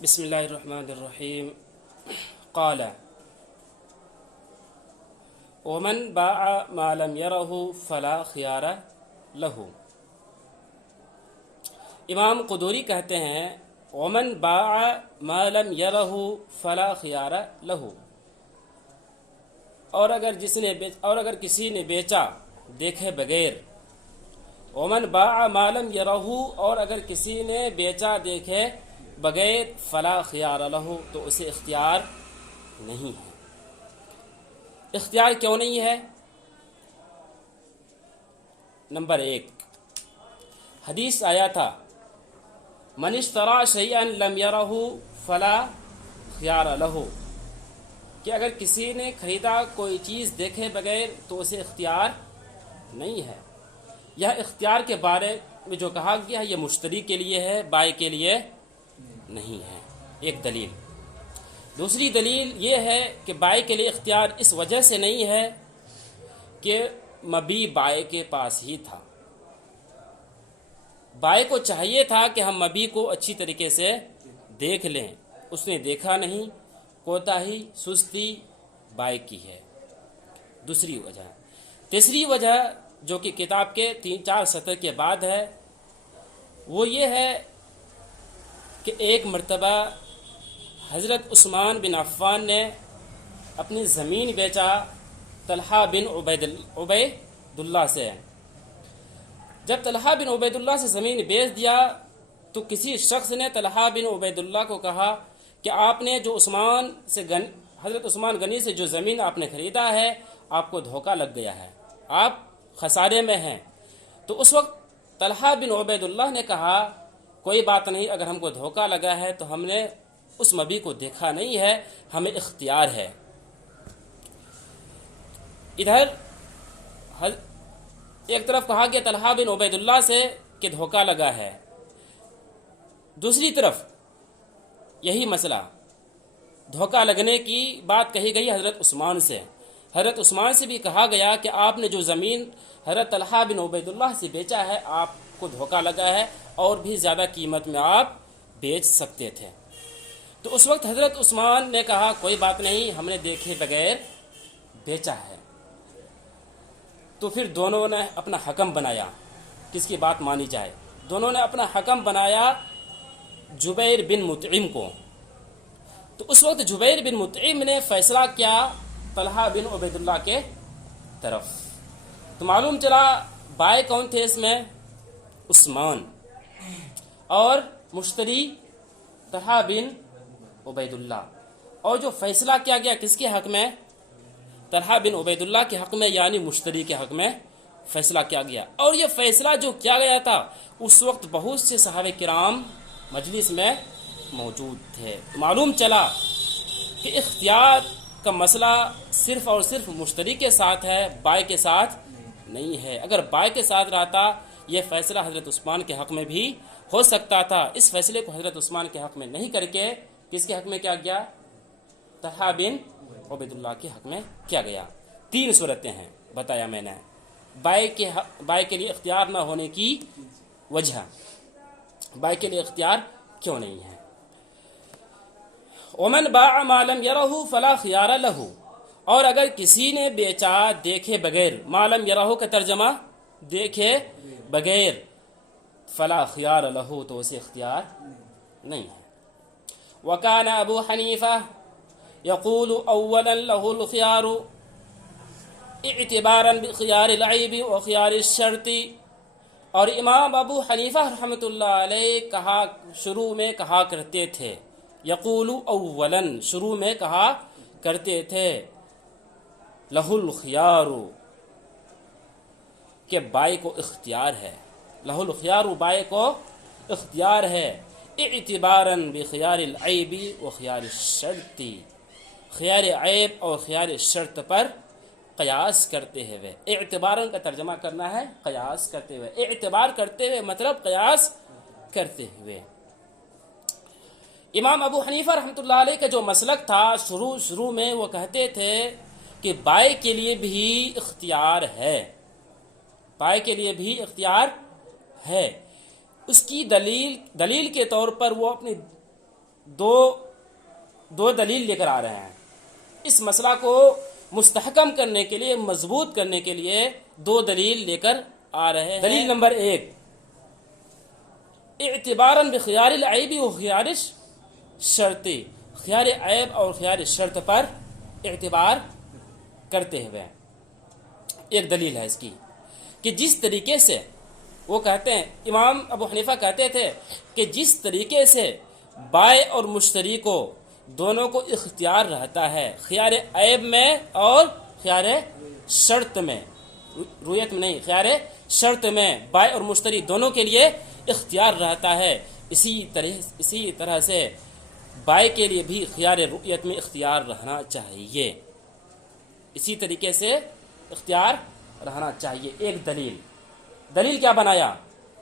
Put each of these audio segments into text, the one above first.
بسم اللہ الرحمن الرحیم قال ومن باع ما لم يره فلا خيار له۔ امام قدوری کہتے ہیں ومن باع ما لم يره فلا خيار له، اور اگر کسی نے بیچا دیکھے بغیر، ومن باع ما لم يره، اور اگر کسی نے بیچا دیکھے بغیر فلا خیار لہ، تو اسے اختیار نہیں ہے۔ اختیار کیوں نہیں ہے؟ نمبر 1، حدیث آیا تھا من اشترى شیئا لم یرہ فلا خیار لہ، کہ اگر کسی نے خریدا کوئی چیز دیکھے بغیر تو اسے اختیار نہیں ہے۔ یہ اختیار کے بارے میں جو کہا گیا ہے یہ مشتری کے لیے ہے، بائع کے لیے نہیں ہے، ایک دلیل۔ دوسری دلیل یہ ہے کہ بائع کے لیے اختیار اس وجہ سے نہیں ہے کہ مبیع بائع کے پاس ہی تھا۔ بائع کو چاہیے تھا کہ ہم مبیع کو اچھی طریقے سے دیکھ لیں، اس نے دیکھا نہیں، کوتاہی سستی بائع کی ہے، دوسری وجہ۔ تیسری وجہ جو کہ کتاب کے 3-4 سطر کے بعد ہے، وہ یہ ہے کہ ایک مرتبہ حضرت عثمان بن عفان نے اپنی زمین بیچا طلحہ بن عبید اللہ سے۔ جب طلحہ بن عبید اللہ سے زمین بیچ دیا تو کسی شخص نے طلحہ بن عبید اللہ کو کہا کہ آپ نے جو حضرت عثمان غنی سے جو زمین آپ نے خریدا ہے، آپ کو دھوکہ لگ گیا ہے، آپ خسارے میں ہیں۔ تو اس وقت طلحہ بن عبید اللہ نے کہا کوئی بات نہیں، اگر ہم کو دھوکہ لگا ہے تو ہم نے اس مبیع کو دیکھا نہیں ہے، ہمیں اختیار ہے۔ ادھر ایک طرف کہا کہ طلحہ بن عبید اللہ سے کہ دھوکہ لگا ہے، دوسری طرف یہی مسئلہ دھوکہ لگنے کی بات کہی گئی حضرت عثمان سے۔ حضرت عثمان سے بھی کہا گیا کہ آپ نے جو زمین حضرت طلحہ بن عبید اللہ سے بیچا ہے، آپ کو دھوکہ لگا ہے اور بھی زیادہ قیمت میں آپ بیچ سکتے تھے۔ تو اس وقت حضرت عثمان نے کہا کوئی بات نہیں، ہم نے دیکھے بغیر بیچا ہے۔ تو پھر دونوں نے اپنا حکم بنایا، کس کی بات مانی جائے؟ دونوں نے اپنا حکم بنایا جبیر بن مطعم کو۔ تو اس وقت جبیر بن مطعم نے فیصلہ کیا طلحہ بن عبید اللہ کے طرف۔ تو معلوم چلا بائع کون تھے اس میں؟ عثمان، اور مشتری طلحہ بن عبید اللہ۔ اور جو فیصلہ کیا گیا کس کے حق میں؟ طلحہ بن عبید اللہ کے حق میں، یعنی مشتری کے حق میں فیصلہ کیا گیا۔ اور یہ فیصلہ جو کیا گیا تھا اس وقت بہت سے صحابہ کرام مجلس میں موجود تھے۔ معلوم چلا کہ اختیار کا مسئلہ صرف اور صرف مشتری کے ساتھ ہے، بائع کے ساتھ نہیں ہے۔ اگر بائع کے ساتھ رہتا یہ فیصلہ حضرت عثمان کے حق میں بھی ہو سکتا تھا۔ اس فیصلے کو حضرت عثمان کے حق میں نہیں کر کے کس کے حق میں کیا گیا؟ طلحہ بن عبید اللہ کے حق میں کیا گیا۔ 3 صورتیں ہیں بتایا میں نے بائع کے لیے اختیار نہ ہونے کی وجہ، بائع کے لیے اختیار کیوں نہیں ہے۔ ومن باع ما لم یرہ فلا خیار لہ، اور اگر کسی نے بیچا دیکھے بغیر، ما لم یرہ کا ترجمہ دیکھے بغیر، فلا خیار لہ، تو اسے اختیار نہیں ہے۔ وکان ابو حنیفہ یقول اولا لہ الخیار اعتبارا بخیار العیب وخیار الشرط، اور امام ابو حنیفہ رحمۃ اللہ علیہ شروع میں کہا کرتے تھے، یقول اولا شروع میں کہا کرتے تھے، لہ الخیار کہ بائع کو اختیار ہے، لہ الخیار بائع کو اختیار ہے، اعتبارا بخیار العیب وخیار الشرط، خیار عیب اور خیار شرط پر قیاس کرتے ہوئے۔ اعتبارا کا ترجمہ کرنا ہے قیاس کرتے ہوئے، اعتبار کرتے ہوئے مطلب قیاس کرتے ہوئے۔ امام ابو حنیفہ رحمۃ اللہ علیہ کا جو مسلک تھا شروع میں وہ کہتے تھے کہ بائع کے لیے بھی اختیار ہے، بائع کے لیے بھی اختیار ہے۔ اس کی دلیل کے طور پر وہ اپنی دو دلیل لے کر آ رہے ہیں. اس مسئلہ کو مستحکم کرنے کے لیے، مضبوط کرنے کے لیے دو دلیل لے کر آ رہے ہیں. دلیل نمبر 1، اعتباراً بخیار العیب و خیار شرط، خیار عیب اور خیار شرط پر اعتبار کرتے ہوئے. ایک دلیل ہے اس کی کہ جس طریقے سے وہ کہتے ہیں، امام ابو حنیفہ کہتے تھے کہ جس طریقے سے بائع اور مشتری کو دونوں کو اختیار رہتا ہے خیار عیب میں اور خیار شرط میں، رویت میں نہیں، خیار شرط میں بائع اور مشتری دونوں کے لیے اختیار رہتا ہے، اسی طرح سے بائع کے لیے بھی خیار رؤیت میں اختیار رہنا چاہیے. اسی طریقے سے اختیار رہنا چاہیے. ایک دلیل کیا بنایا؟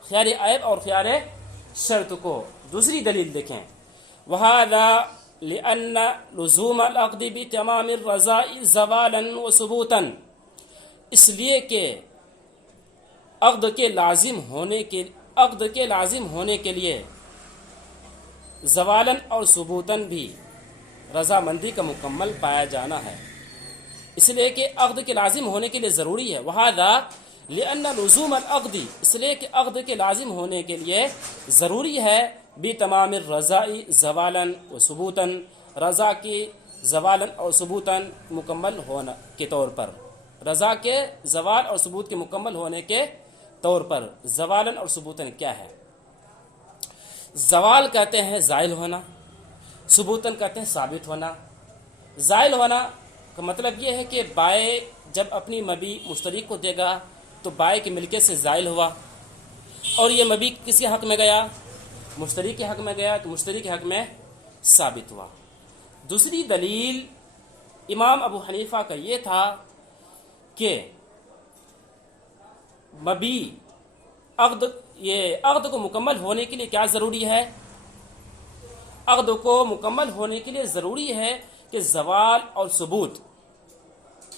خیار عیب اور خیار شرط کو. دوسری دلیل دیکھیں، وَهَذَا لِأَنَّ لُزُومَ الْعَقْدِ بِتَمَامِ الرَّضَاءِ زَوَالًا وَثُبُوتًا، اس لیے کہ عقد کے لازم ہونے کے لیے زوالن اور ثبوتاً بھی رضامندی کا مکمل پایا جانا ہے. اس لیے کہ عقد کے لازم ہونے کے لیے ضروری ہے. وَهَذَا لِأَنَّ لُزُومَ الْعَقْدِ، اس لیے کہ عقد کے لازم ہونے کے لیے ضروری ہے بِتَمَامِ الرَّضَاءِ زَوَالًا وَثُبُوتًا، رضا کی زوالن اور ثبوتاً مکمل ہونا کے طور پر. رضا کے زوال اور ثبوت کے مکمل ہونے کے طور پر. زوالن اور ثبوتاً کیا ہے؟ زوال کہتے ہیں زائل ہونا، ثبوتاً کہتے ہیں ثابت ہونا. زائل ہونا کا مطلب یہ ہے کہ بائع جب اپنی مبیع مشتری کو دے گا تو بائع کی ملکیت سے زائل ہوا، اور یہ مبیع کس کے حق میں گیا؟ مشتری کے حق میں گیا، تو مشتری کے حق میں ثابت ہوا. دوسری دلیل امام ابو حنیفہ کا یہ تھا کہ مبیع عقد کو مکمل ہونے کے لیے کیا ضروری ہے؟ عقد کو مکمل ہونے کے لیے ضروری ہے کہ زوال اور ثبوت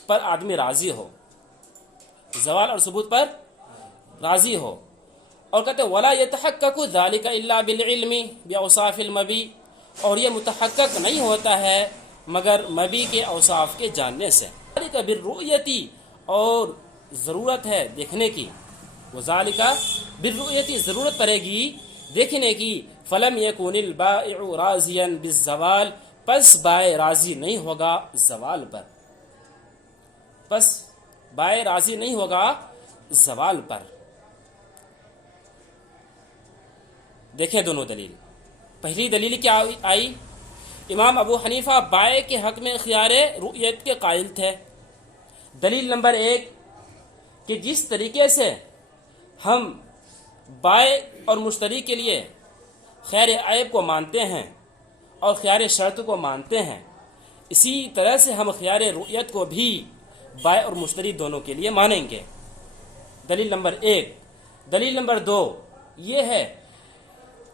پر آدمی راضی ہو، زوال اور ثبوت پر راضی ہو. اور کہتے ہیں وَلَا يَتَحَقَّقُ ذَلِكَ إِلَّا بِالْعِلْمِ بِأَوْصَافِ الْمَبِيعِ، اور یہ متحقق نہیں ہوتا ہے مگر مبیع کے اوصاف کے جاننے سے. ذَلِكَ بِالرُّؤْيَةِ، اور ضرورت ہے دیکھنے کی، وَذَلِكَ بِالرُّؤْيَةِ، ضرورت پڑے گی دیکھنے کی. فَلَمْ يَكُنِ الْبَائِعُ رَاضِيًا بِالزَّوَالِ، پس بائع راضی نہیں ہوگا زوال پر. پس بائع راضی نہیں ہوگا زوال پر. دیکھیں دونوں دلیل. پہلی دلیل کیا آئی؟ امام ابو حنیفہ بائع کے حق میں خیار رؤیت کے قائل تھے. دلیل نمبر 1 کہ جس طریقے سے ہم بائع اور مشتری کے لیے خیار عیب کو مانتے ہیں اور خیار شرط کو مانتے ہیں، اسی طرح سے ہم خیار رؤیت کو بھی بائع اور مشتری دونوں کے لیے مانیں گے. دلیل نمبر 1. دلیل نمبر 2 یہ ہے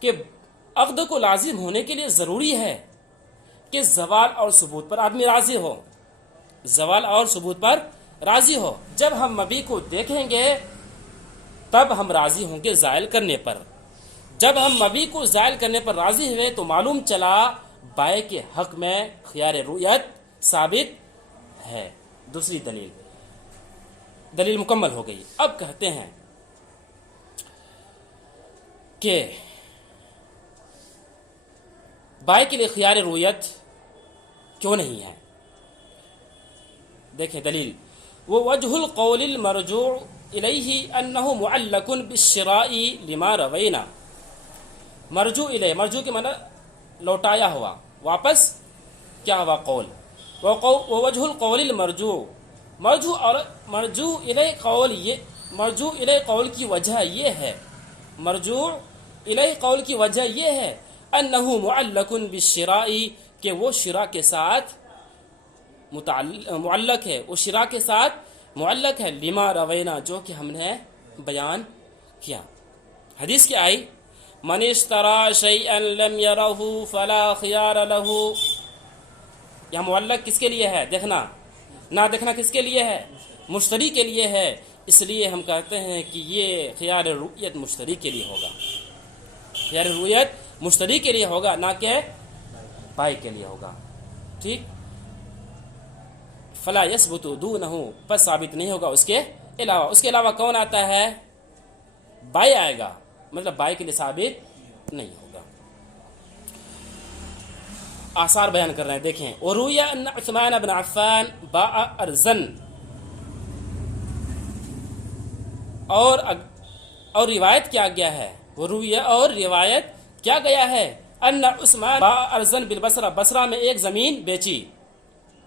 کہ عقد کو لازم ہونے کے لیے ضروری ہے کہ زوال اور ثبوت پر آدمی راضی ہو، زوال اور ثبوت پر راضی ہو. جب ہم مبیع کو دیکھیں گے تب ہم راضی ہوں گے زائل کرنے پر. جب ہم مبیع کو زائل کرنے پر راضی ہوئے تو معلوم چلا بائع کے حق میں خیار رؤیت ثابت ہے. دوسری دلیل مکمل ہو گئی. اب کہتے ہیں کہ بائع کے لیے خیار رؤیت کیوں نہیں ہے؟ دیکھیں دلیل، وَوَجْهُ الْقَوْلِ الْمَرْجُوعُ إِلَيْهِ أَنَّهُ مُعَلَّقٌ بِالشِّرَاءِ لِمَا رَوَيْنَا. مرجوع الیہ، مرجوع کے معنی لوٹایا ہوا، واپس کیا ہوا قول. وَوَجْهُ الْقَوْلِ الْمَرْجُوعُ، مرجوع الیہ قول کی وجہ یہ ہے، مرجوع الیہ قول کی وجہ یہ ہے انہ معلق بالشراء، کہ وہ شراء کے ساتھ معلق ہے، وہ شراء کے ساتھ معلق ہے. لما روینا، جو کہ ہم نے بیان کیا. حدیث کی آئی من اشترى شيئا لم يره فلا خيار له. یہاں معلق کس کے لیے ہے؟ دیکھنا نہ دیکھنا کس کے لیے ہے؟ مشتری کے لیے ہے. اس لیے ہم کہتے ہیں کہ یہ خیار رؤیت مشتری کے لیے ہوگا، خیار رؤیت مشتری کے لیے ہوگا، نہ کہ بائی کے لیے ہوگا. ٹھیک. فلا یثبت دونہ، پس ثابت نہیں ہوگا اس کے علاوہ. اس کے علاوہ کون آتا ہے؟ بائی آئے گا، مطلب بائی کے لیے ثابت نہیں ہوگا. آثار بیان کر رہے ہیں، دیکھیں. وروی ان عثمان بن عفان باع ارزن، اور روایت کیا گیا ہے، وروی اور روایت کیا گیا ہے، ان عثمان باع ارزن بالبصرہ، بصرہ میں ایک زمین بیچی،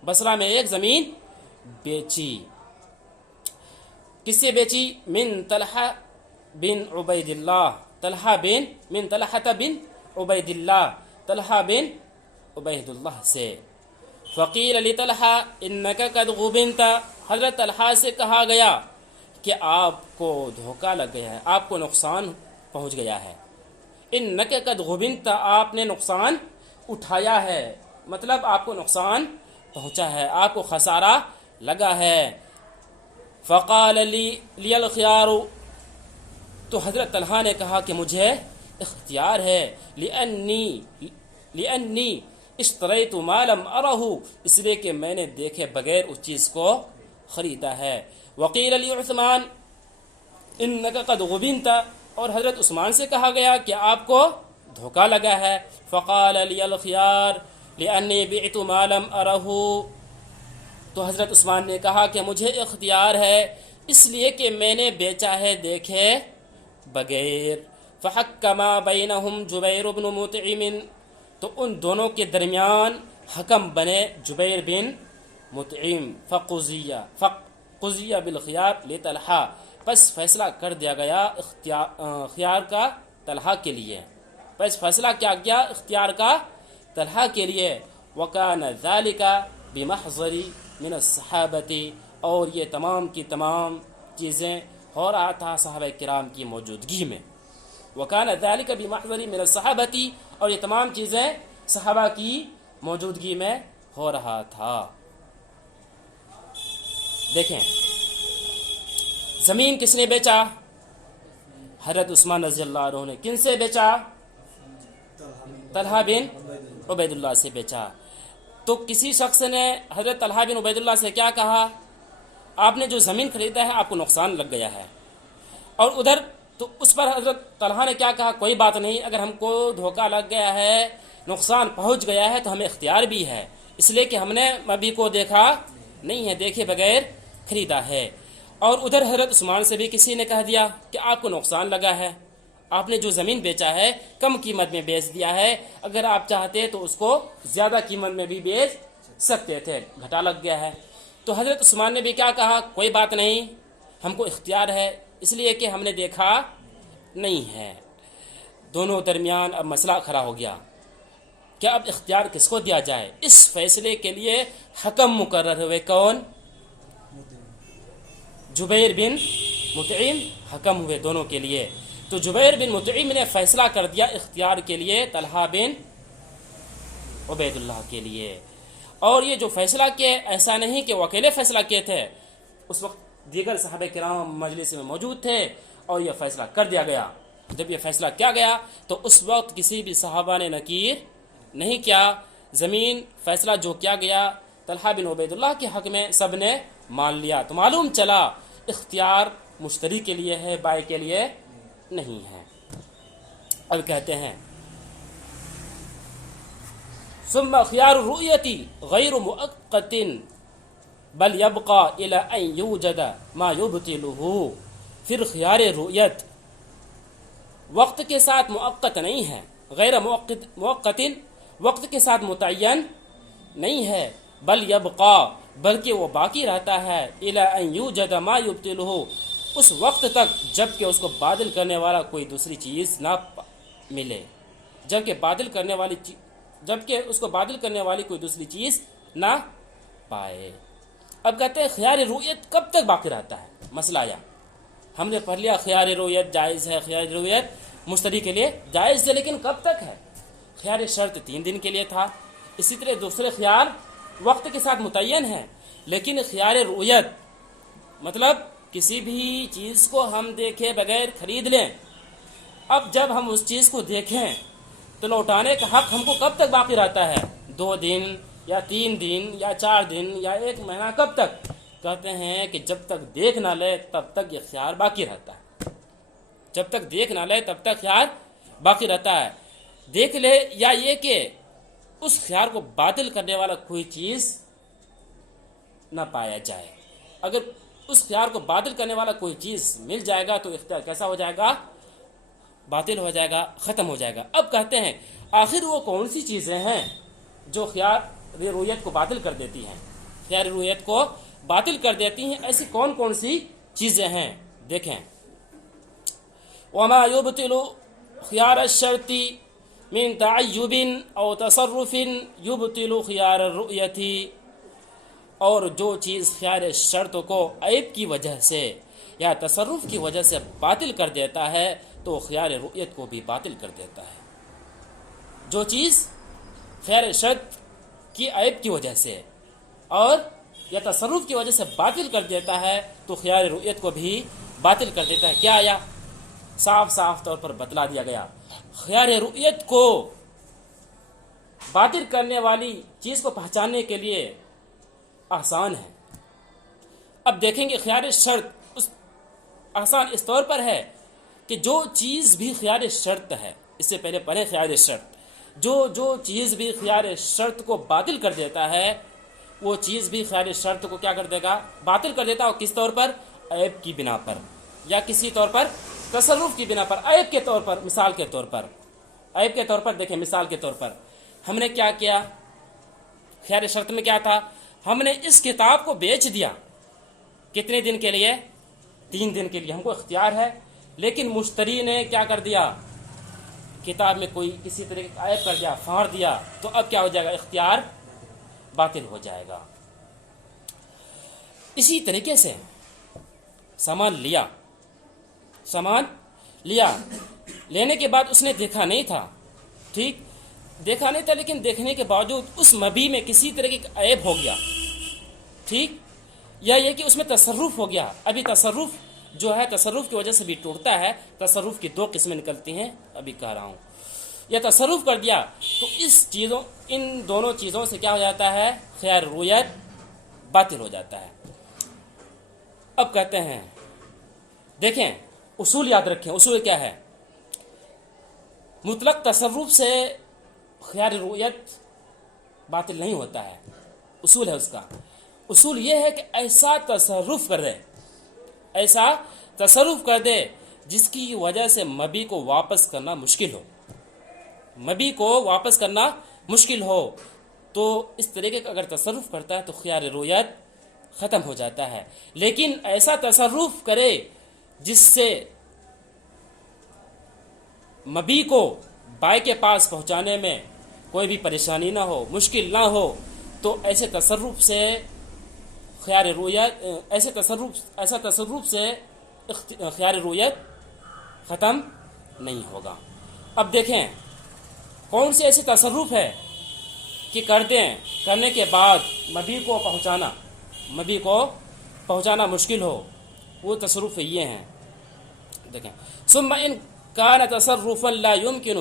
بصرہ میں ایک زمین بیچی. کس سے بیچی؟ من طلحہ بن عبید اللہ، طلحہ بن من طلحہ بن عبید اللہ، طلحہ بن عبید اللہ سے. فقیل لطلحہ انک قد غبنت، حضرت طلحہ سے کہا گیا کہ آپ کو دھوکہ لگ گیا ہے، آپ کو نقصان پہنچ گیا ہے. انک قد غبنت، آپ نے نقصان اٹھایا ہے، مطلب آپ کو نقصان پہنچا ہے، آپ کو خسارہ لگا ہے. فقال لی الخیار، تو حضرت طلحہ نے کہا کہ مجھے اختیار ہے، لأنی اشتریت ما لم ارہ، اس لیے کہ میں نے دیکھے بغیر اس چیز کو خریدا ہے. وقیل لی عثمان انک قد غبنت، اور حضرت عثمان سے کہا گیا کہ آپ کو دھوکہ لگا ہے. فقال لی الخیار لأنی بعت ما لم ارہ، تو حضرت عثمان نے کہا کہ مجھے اختیار ہے اس لیے کہ میں نے بیچا ہے دیکھے بغیر. فحکم بینہم جبیر بن مطعم، تو ان دونوں کے درمیان حکم بنے جبیر بن مطعم. فقضی بالخیار لطلحہ، پس فیصلہ کر دیا گیا خیار کا طلحہ کے لیے، پس فیصلہ کیا گیا اختیار کا طلحہ کے لیے. وکان ذلک بمحضر من الصحابۃ، اور یہ تمام کی تمام چیزیں ہو رہا تھا صحابہ کرام کی موجودگی میں. وکان ذلک بمحضر من الصحابۃ، اور یہ تمام چیزیں صحابہ کی موجودگی میں ہو رہا تھا. دیکھیں زمین کس نے بیچا؟ حضرت عثمان رضی اللہ عنہ نے. کن سے بیچا؟ طلحہ بن عبید اللہ سے بیچا. تو کسی شخص نے حضرت طلحہ بن عبید اللہ سے کیا کہا؟ آپ نے جو زمین خریدا ہے آپ کو نقصان لگ گیا ہے. اور ادھر تو اس پر حضرت طلحہ نے کیا کہا؟ کوئی بات نہیں، اگر ہم کو دھوکہ لگ گیا ہے، نقصان پہنچ گیا ہے، تو ہمیں اختیار بھی ہے، اس لیے کہ ہم نے ابھی کو دیکھا نہیں ہے، دیکھے بغیر خریدا ہے. اور ادھر حضرت عثمان سے بھی کسی نے کہہ دیا کہ آپ کو نقصان لگا ہے، آپ نے جو زمین بیچا ہے کم قیمت میں بیچ دیا ہے، اگر آپ چاہتے تو اس کو زیادہ قیمت میں بھی بیچ سکتے تھے، گھاٹا لگ گیا ہے. تو حضرت عثمان نے بھی کیا کہا؟ کوئی بات نہیں، ہم کو اختیار ہے، اس لیے کہ ہم نے دیکھا نہیں ہے. دونوں درمیان اب مسئلہ کھڑا ہو گیا کہ اب اختیار کس کو دیا جائے. اس فیصلے کے لیے حکم مقرر ہوئے، کون؟ جبیر بن مطعم حکم ہوئے دونوں کے لیے. تو جبیر بن مطعم نے فیصلہ کر دیا اختیار کے لیے طلحہ بن عبید اللہ کے لیے. اور یہ جو فیصلہ کیے، ایسا نہیں کہ وہ اکیلے فیصلہ کیے تھے، اس وقت دیگر صحابہ کرام مجلس میں موجود تھے اور یہ فیصلہ کر دیا گیا. جب یہ فیصلہ کیا گیا تو اس وقت کسی بھی صحابہ نے نکیر نہیں کیا. زمین فیصلہ جو کیا گیا طلحہ بن عبید اللہ کے حق میں سب نے مان لیا. تو معلوم چلا اختیار مشتری کے لیے ہے، بائی کے لیے نہیں ہے. اب کہتے ہیں ثم خيار الرؤية غير مؤقت بل يبقى الى ان يوجد ما يبطله. پھر خیار رؤیت وقت کے ساتھ مؤقت نہیں ہے، غیر مؤقت وقت کے ساتھ متعین نہیں ہے، بل یبقا بلکہ وہ باقی رہتا ہے، الی ان یوجد ما یبطلہ اس وقت تک جب کہ اس کو باطل کرنے والا کوئی دوسری چیز نہ ملے، جبکہ اس کو باطل کرنے والی کوئی دوسری چیز نہ پائے. اب کہتے ہیں خیار رؤیت کب تک باقی رہتا ہے؟ مسئلہ آیا، ہم نے پڑھ لیا خیار رؤیت جائز ہے، خیار رؤیت مشتری کے لیے جائز ہے، لیکن کب تک ہے؟ خیار شرط 3 دن کے لیے تھا. اسی طرح دوسرے خیار وقت کے ساتھ متعین ہے، لیکن خیار رؤیت مطلب کسی بھی چیز کو ہم دیکھے بغیر خرید لیں. اب جب ہم اس چیز کو دیکھیں تو لوٹانے کا حق ہم کو کب تک باقی رہتا ہے؟ 2 دن یا 3 دن یا 4 دن یا 1 مہینہ، کب تک؟ کہتے ہیں کہ جب تک دیکھ نہ لے تب تک یہ اختیار باقی رہتا ہے، جب تک دیکھ نہ لے تب تک اختیار باقی رہتا ہے۔ دیکھ لے یا یہ کہ اس اختیار کو باطل کرنے والا کوئی چیز نہ پایا جائے۔ اگر اس اختیار کو باطل کرنے والا کوئی چیز مل جائے گا تو اختیار کیسا ہو جائے گا؟ باطل ہو جائے گا، ختم ہو جائے گا۔ اب کہتے ہیں آخر وہ کون سی چیزیں ہیں جو خیار رویت کو باطل کر دیتی ہیں؟ خیار رویت کو باطل کر دیتی ہیں، ایسی کون کون سی چیزیں ہیں؟ دیکھیں، وما يبطل خيار الشرط من تعیب او تصرف يبطل خيار الرؤیت، اور جو چیز خیار شرط کو عیب کی وجہ سے یا تصرف کی وجہ سے باطل کر دیتا ہے تو خیار رؤیت کو بھی باطل کر دیتا ہے۔ جو چیز خیار شرط کی عیب کی وجہ سے اور یا تصرف کی وجہ سے باطل کر دیتا ہے تو خیار رؤیت کو بھی باطل کر دیتا ہے۔ کیا آیا؟ صاف صاف طور پر بتلا دیا گیا، خیار رؤیت کو باطل کرنے والی چیز کو پہچاننے کے لیے آسان ہے۔ اب دیکھیں گے خیار شرط آسان اس طور پر ہے کہ جو چیز بھی خیار شرط ہے، اس سے پہلے پڑھے خیار شرط، جو چیز بھی خیار شرط کو باطل کر دیتا ہے وہ چیز بھی خیار شرط کو کیا کر دے گا؟ باطل کر دیتا ہے۔ اور کس طور پر؟ عیب کی بنا پر، یا کسی طور پر تصرف کی بنا پر، عیب کے طور پر، مثال کے طور پر، عیب کے طور پر۔ دیکھیں مثال کے طور پر ہم نے کیا کیا؟ خیار شرط میں کیا تھا؟ ہم نے اس کتاب کو بیچ دیا، کتنے دن کے لیے؟ 3 دن کے لیے، ہم کو اختیار ہے، لیکن مشتری نے کیا کر دیا؟ کتاب میں کوئی کسی طرح کا عیب کر دیا، پھاڑ دیا، تو اب کیا ہو جائے گا؟ اختیار باطل ہو جائے گا۔ اسی طریقے سے سامان لیا، لینے کے بعد اس نے دیکھا نہیں تھا، ٹھیک، دیکھا نہیں تھا، لیکن دیکھنے کے باوجود اس مبی میں کسی طرح کی عیب ہو گیا، ٹھیک، یا یہ کہ اس میں تصرف ہو گیا۔ ابھی تصرف جو ہے تصرف کی وجہ سے بھی ٹوٹتا ہے، تصرف کی 2 قسمیں نکلتی ہیں، ابھی کہہ رہا ہوں۔ یا تصرف کر دیا تو ان دونوں چیزوں سے کیا ہو جاتا ہے؟ خیار رویت باطل ہو جاتا ہے۔ اب کہتے ہیں دیکھیں اصول یاد رکھیں، اصول کیا ہے؟ مطلق تصرف سے خیار رویت باطل نہیں ہوتا ہے، اصول ہے اس کا۔ اصول یہ ہے کہ ایسا تصرف کر دے جس کی وجہ سے مبی کو واپس کرنا مشکل ہو، تو اس طریقے کا اگر تصرف کرتا ہے تو خیار رویت ختم ہو جاتا ہے۔ لیکن ایسا تصرف کرے جس سے مبی کو بائی کے پاس پہنچانے میں کوئی بھی پریشانی نہ ہو، مشکل نہ ہو، تو ایسے تصرف سے خیار رویت ختم نہیں ہوگا۔ اب دیکھیں کون سے ایسے تصرف ہے کہ کرنے کے بعد مبی کو پہنچانا مشکل ہو، وہ تصرف یہ ہیں۔ دیکھیں ثم ان كان تصرفا لا يمكن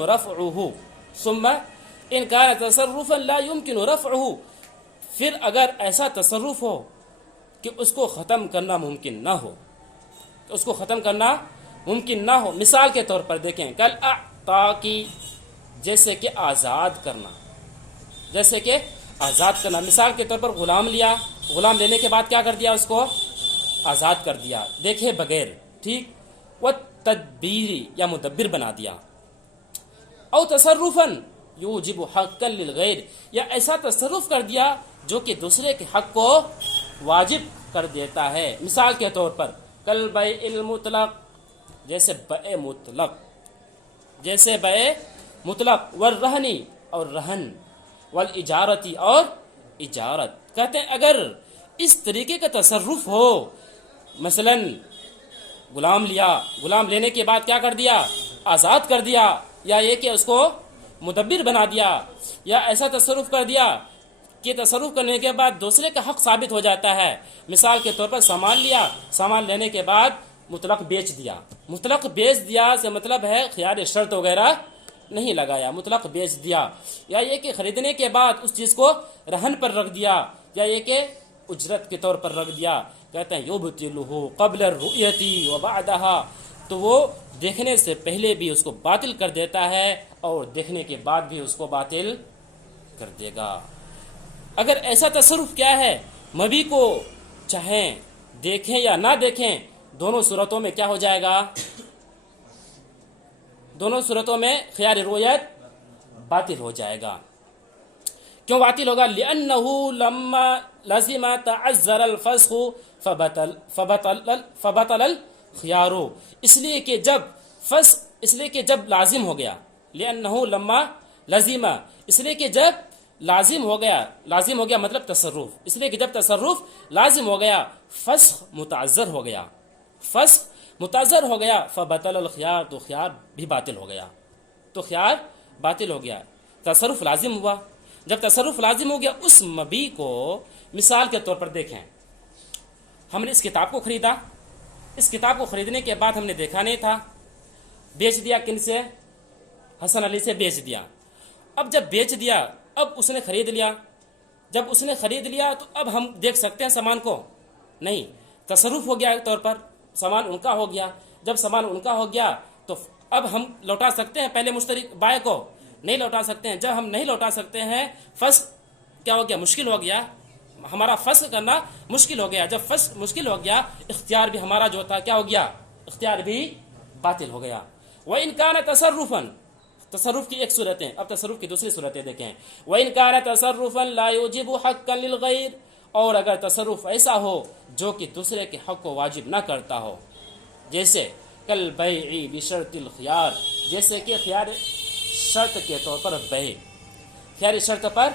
رفعه، پھر اگر ایسا تصرف ہو کہ اس کو ختم کرنا ممکن نہ ہو، مثال کے طور پر دیکھیں کل اعطاکی، جیسے کہ آزاد کرنا، مثال کے طور پر غلام لینے کے بعد کیا کر دیا؟ اس کو آزاد کر دیا، دیکھے بغیر، ٹھیک، وہ تدبیری یا مدبر بنا دیا۔ او تصرفا یوجب حقا للغیر، یا ایسا تصرف کر دیا جو کہ دوسرے کے حق کو واجب کر دیتا ہے، مثال کے طور پر کل بیع المطلق، جیسے بیع مطلق، والرہنی، اور رہن، والاجارتی، اور اجارت۔ کہتے ہیں اگر اس طریقے کا تصرف ہو، مثلا غلام لینے کے بعد کیا کر دیا؟ آزاد کر دیا، یا یہ کہ اس کو مدبر بنا دیا، یا ایسا تصرف کر دیا کہ تصرف کرنے کے بعد دوسرے کا حق ثابت ہو جاتا ہے، مثال کے طور پر سامان لینے کے بعد مطلق بیچ دیا سے مطلب ہے خیار شرط وغیرہ نہیں لگایا، مطلق بیچ دیا، یا یہ کہ خریدنے کے بعد اس چیز کو رہن پر رکھ دیا، یا یہ کہ اجرت کے طور پر رکھ دیا. کہتے ہیں یبطلہ قبل الرؤیتی وبعدہا، تو وہ دیکھنے سے پہلے بھی اس کو باطل کر دیتا ہے اور دیکھنے کے بعد بھی اس کو باطل کر دے گا. اگر ایسا تصرف کیا ہے، مبی کو چاہیں دیکھیں یا نہ دیکھیں، دونوں صورتوں میں کیا ہو جائے گا؟ دونوں صورتوں میں خیار رویت باطل ہو جائے گا. کیوں باطل ہوگا؟ لِأَنَّهُ لَمَّا لَزِمَ تَعَذَّرَ الْفَسْخُ فَبَطَلَ الْخِيَارُ، اس لیے کہ جب لازم ہو گیا، لِأَنَّهُ لَمَّا لَزِمَ، اس لیے کہ جب لازم ہو گیا مطلب تصرف، اس لیے کہ جب تصرف لازم ہو گیا، فسخ متعذر ہو گیا، فبطل الخیار، تو خیار بھی باطل ہو گیا، تصرف لازم ہوا. جب تصرف لازم ہو گیا، اس مبی کو مثال کے طور پر دیکھیں، ہم نے اس کتاب کو خریدا، اس کتاب کو خریدنے کے بعد ہم نے دیکھا نہیں تھا، بیچ دیا. کن سے؟ حسن علی سے بیچ دیا. اب جب بیچ دیا، اب اس نے خرید لیا. جب اس نے خرید لیا تو اب ہم دیکھ سکتے ہیں سامان کو؟ نہیں، تصرف ہو گیا ایک طور پر، سامان ان کا ہو گیا. جب سامان ان کا ہو گیا تو اب ہم لوٹا سکتے ہیں پہلے مشتری بائے کو؟ نہیں لوٹا سکتے ہیں. جب ہم نہیں لوٹا سکتے ہیں، فسخ کیا ہو گیا؟ مشکل ہو گیا، ہمارا فسخ کرنا مشکل ہو گیا. جب فسخ مشکل ہو گیا، اختیار بھی ہمارا جو تھا کیا ہو گیا؟ اختیار بھی باطل ہو گیا. وَإِنْ كَانَ تَصَرُّفًا، تصرف کی ایک صورتیں، اب تصرف کی دوسری صورتیں دیکھیں. وَإِنْ كَانَ تَصَرُّفًا لَا يُوجِبُ حَقًّا لِلْغَيْرِ، اور اگر تصرف ایسا ہو جو کہ دوسرے کے حق کو واجب نہ کرتا ہو، جیسے کالبیع بشرط الخیار، جیسے کہ خیار شرط کے طور پر بیع، خیار شرط پر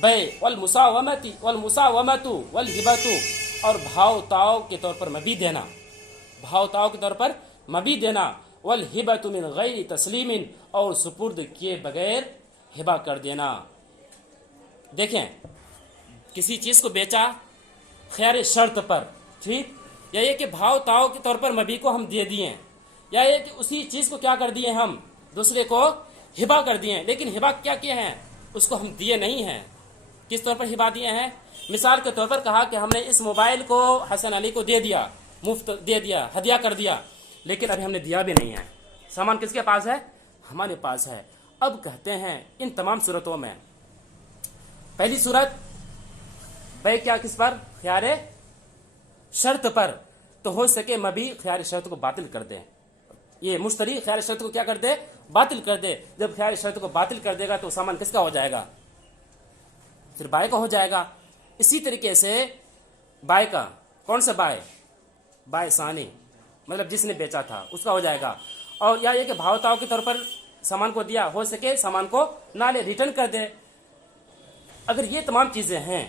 بیع، والمساومت والہبۃ، اور بھاؤ تاؤ کے طور پر مبی دینا، والہبۃ من غیر تسلیم، اور سپرد کیے بغیر ہبہ کر دینا. دیکھیں، کسی چیز کو بیچا خیار شرط پر، ٹھیک، یا یہ کہ بھاؤ تاؤ کے طور پر مبی کو ہم دے دیے، یا یہ کہ اسی چیز کو کیا کر دیے، ہم دوسرے کو ہبہ کر دیے. لیکن ہبہ کیا کیے ہیں؟ اس کو ہم دیے نہیں ہیں. کس طور پر ہبہ دیے ہیں؟ مثال کے طور پر کہا کہ ہم نے اس موبائل کو حسن علی کو دے دیا، مفت دے دیا، ہدیہ کر دیا، لیکن ابھی ہم نے دیا بھی نہیں ہے. سامان کس کے پاس ہے؟ ہمارے پاس ہے. اب کہتے ہیں ان تمام صورتوں میں پہلی صورت بیع کیا کس پر؟ خیار شرط پر، تو ہو سکے مبی خیار شرط کو باطل کر دے، یہ مشتری خیار شرط کو کیا کر دے؟ باطل کر دے. جب خیار شرط کو باطل کر دے گا تو سامان کس کا ہو جائے گا؟ پھر بائے کا ہو جائے گا. اسی طریقے سے بائے کا، کون سا بائے؟ بائے ثانی، مطلب جس نے بیچا تھا اس کا ہو جائے گا. اور یا یہ کہ بھاؤ تاؤ کے طور پر سامان کو دیا، ہو سکے سامان کو نہ لے، ریٹرن کر دے. اگر یہ تمام چیزیں ہیں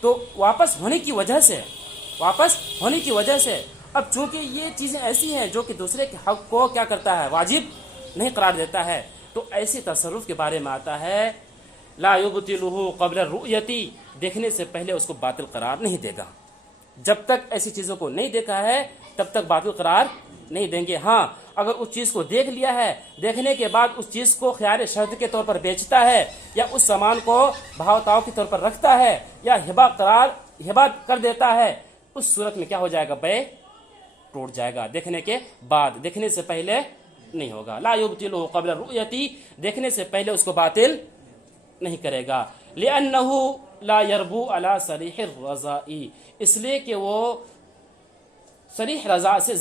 تو واپس ہونے کی وجہ سے اب چونکہ یہ چیزیں ایسی ہیں جو کہ دوسرے کے حق کو کیا کرتا ہے؟ واجب نہیں قرار دیتا ہے، تو ایسی تصرف کے بارے میں آتا ہے لا یبطلہ قبل الرؤیتی، دیکھنے سے پہلے اس کو باطل قرار نہیں دے گا. جب تک ایسی چیزوں کو نہیں دیکھا ہے تب تک باطل قرار نہیں دیں گے. ہاں، اگر اس چیز کو دیکھ لیا ہے، دیکھنے کے بعد اس چیز کو خیار شرط کے طور پر بیچتا ہے، یا اس سامان کو بھاؤ تاؤ کے طور پر رکھتا ہے، یا ہبہ کر دیتا ہے، اس صورت میں کیا ہو جائے گا؟ بیع ٹوٹ جائے گا. دیکھنے کے بعد، دیکھنے سے پہلے نہیں ہوگا. لا یبطلہ قبل الرؤیتی، دیکھنے سے پہلے اس کو باطل نہیں کرے گا. لأنه لا يربو على صریح الرضاء، اس لیے کہ وہ صریح رضا سے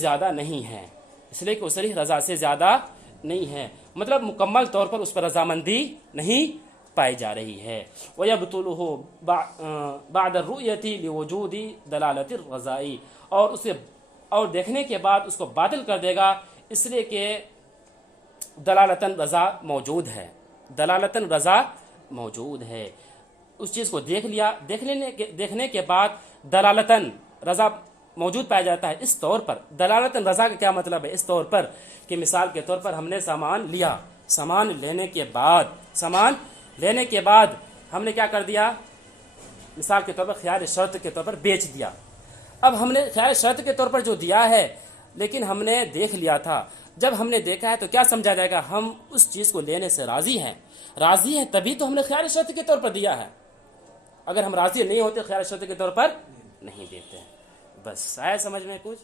زیادہ نہیں ہے، مطلب مکمل طور پر اس پر رضامندی نہیں پائی جا رہی ہے. وَيَبْطُلُهُ بَعْدَ الرُّؤْيَةِ لِوُجُودِ دَلَالَةِ الرَّضَاءِ، اور دیکھنے کے بعد اس کو باطل کر دے گا، اس لیے کہ دلالتاً رضا موجود ہے. اس چیز کو دیکھ لیا، دیکھنے کے بعد دلالتاً رضا موجود پایا جاتا ہے. اس طور پر دلالتاً رضا کا کیا مطلب ہے؟ اس طور پر کہ مثال کے طور پر ہم نے سامان لیا، سامان لینے کے بعد ہم نے کیا کر دیا؟ مثال کے طور پر خیار شرط کے طور پر بیچ دیا. اب ہم نے خیار شرط کے طور پر جو دیا ہے، لیکن ہم نے دیکھ لیا تھا، جب ہم نے دیکھا ہے تو کیا سمجھا جائے گا؟ ہم اس چیز کو لینے سے راضی ہیں تبھی تو ہم نے خیال شرط کے طور پر دیا ہے. اگر ہم راضی نہیں ہوتے خیال شرط کے طور پر نہیں دیتے. بس آیا سمجھ میں کچھ؟